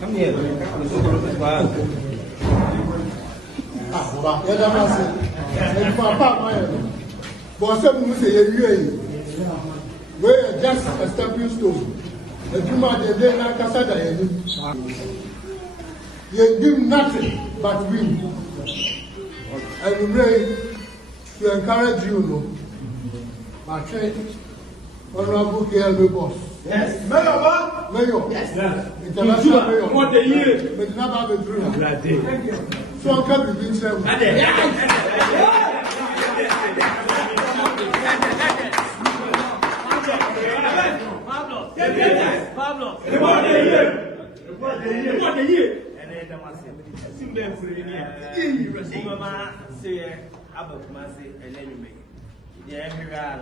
Come here. But some say we're just a stepping stone. The Juma de Lena Casada, you do nothing but win. And we pray to encourage you, my friend, Honorable KLB boss. Yes. Mayor, Mayor. Yes. International Mayor. What the year? But never be true. Thank you. So I can't be being Pablo. What the year? And then there was a simple free. Mama say, Abakumasi, and then you make it. Yeah, every guy,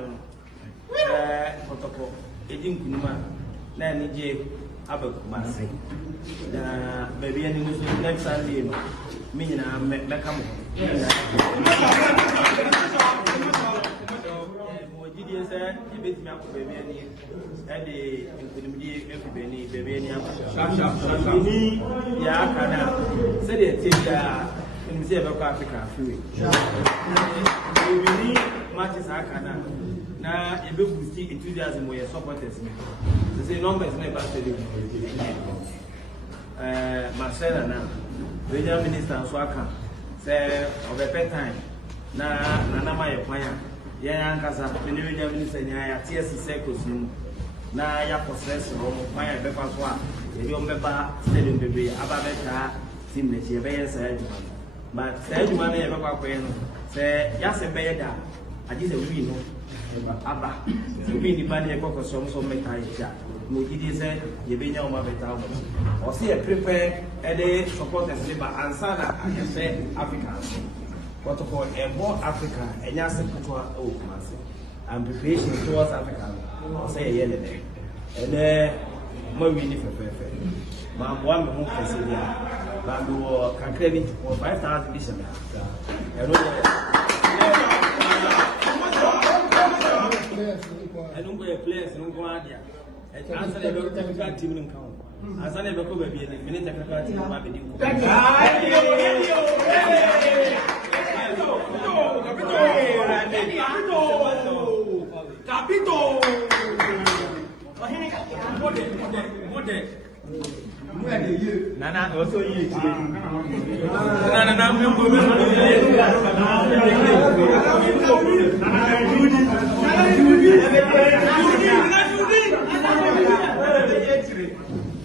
protocol. It didn't come. Then he Abakumasi. The baby and next Sunday, me and I met come. You beat me up, baby, and the baby, baby, yeah, can say it in the South Africa. We need matches. I can now a bit with enthusiasm where supporters. They say numbers never Marcella now, regional minister Swaka say of a pet time. Na my plan. Yeah, Ankasa, the new minister, TSC circles, na ya possess or my Bepaswa, the young Bepa, Stadium Baby, Ababeta, Tim, the Chevay said, but said you money ever quail, say, Yas a Beda, I did a win, Abba, to be the money of Coco Som, so make I chat. Mujidi said, you be no more better, or see a prepare a day support as labor and Sana, I can say Africans. What to call a more Africa, and yes, and preparation towards Africa, I'll say a yellow day. And then, more we need for perfect. My one more consider, but you can credit for 5,000 bishops. And don't go a place and go out there. And answer the very technical team in count. As I never could be a minute technical team. Capito. Nana also you.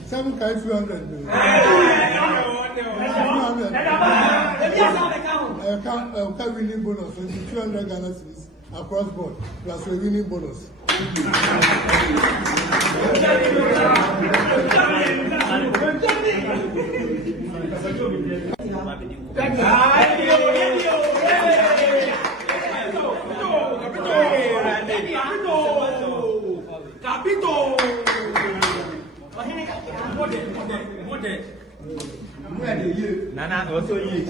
Some kind 200. A winning bonus, 200 Ghana cedis across board, plus a winning bonus. Capito. Nana also you.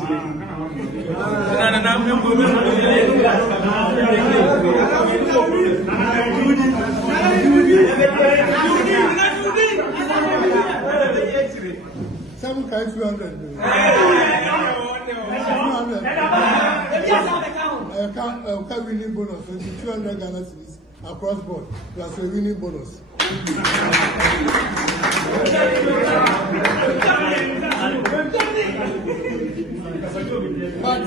Some kind 200. A winning bonus, 200 Ghana cedis across board, plus a winning bonus. But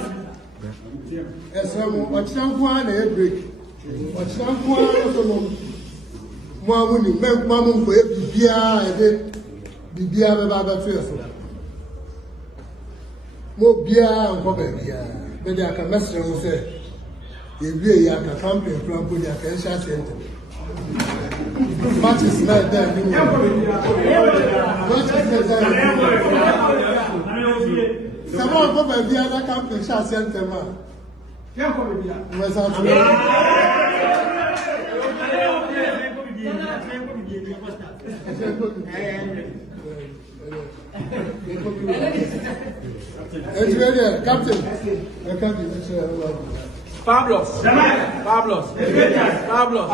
as what's not one a break, what's not one Mammy, make Mamma for Bibia Baba First. More beer and Bobby, but I can message and say, if we are a campaign from Punya Kensha Center. Much is not there. Much is not there. Someone go by the other campaign shall send them out. Was out Captain, Fabulous. Fabulous. Fabulous.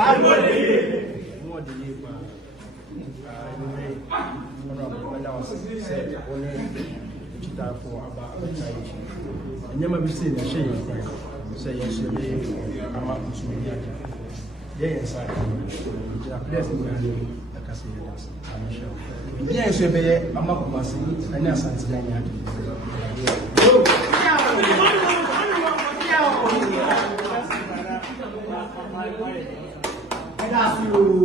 Gracias.